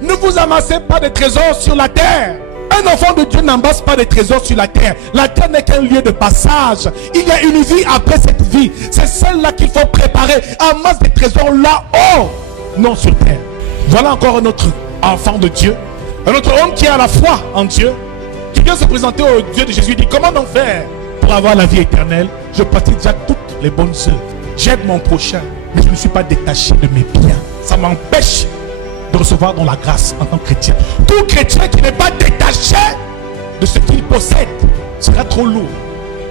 Ne vous amassez pas de trésors sur la terre. Un enfant de Dieu n'amasse pas de trésors sur la terre. La terre n'est qu'un lieu de passage. Il y a une vie après cette vie. C'est celle-là qu'il faut préparer. Amasse des trésors là-haut, non sur terre. Voilà encore un autre enfant de Dieu. Un autre homme qui a la foi en Dieu. Qui vient se présenter au Dieu de Jésus. Il dit, comment donc faire pour avoir la vie éternelle? Je pratique déjà toutes les bonnes œuvres. J'aide mon prochain. Mais je ne suis pas détaché de mes biens. Ça m'empêche de recevoir dans la grâce en tant que chrétien. Tout chrétien qui n'est pas détaché de ce qu'il possède sera trop lourd.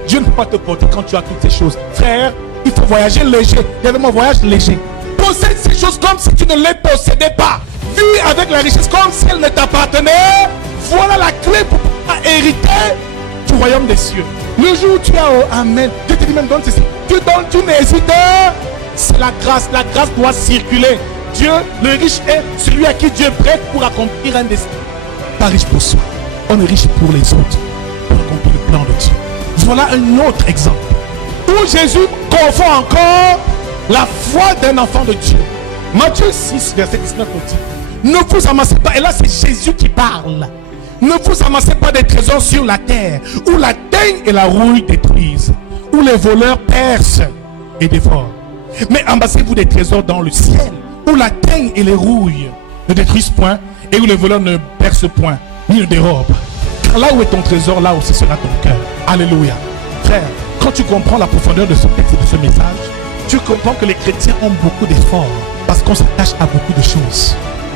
Dieu ne peut pas te porter quand tu as toutes ces choses. Frère, il faut voyager léger. Il y avait mon voyage léger. Possède ces choses comme si tu ne les possédais pas. Vis avec la richesse comme si elle ne t'appartenait. Voilà la clé pour pouvoir hériter du royaume des cieux. Le jour où tu as oh, Amen, Dieu te dit même donne ceci. Tu donnes, tu n'hésites. C'est la grâce. La grâce doit circuler. Dieu, le riche est celui à qui Dieu prête pour accomplir un destin. Pas riche pour soi. On est riche pour les autres. Pour accomplir le plan de Dieu. Voilà un autre exemple. Où Jésus confond encore la foi d'un enfant de Dieu. Matthieu 6, verset 19 nous dit, ne vous amassez pas, et là c'est Jésus qui parle. Ne vous amassez pas des trésors sur la terre, où la teigne et la rouille détruisent, où les voleurs percent et dévorent. Mais amassez-vous des trésors dans le ciel, où la teigne et les rouilles ne détruisent point, et où les voleurs ne percent point, ni ne dérobent. Car là où est ton trésor, là aussi sera ton cœur. Alléluia. Frère, quand tu comprends la profondeur de ce texte et de ce message, tu comprends que les chrétiens ont beaucoup d'efforts, parce qu'on s'attache à beaucoup de choses.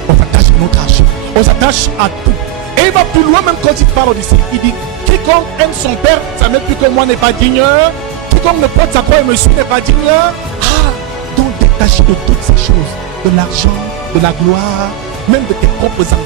On s'attache à notre argent, on s'attache à tout. Et il va plus loin même quand il parle aux disciples. Il dit, quiconque aime son père, sa mère plus que moi n'est pas digne. Quiconque ne porte sa croix et me suit n'est pas digne. Ah, donc détaché de toutes ces choses, de l'argent, de la gloire, même de tes propres enfants.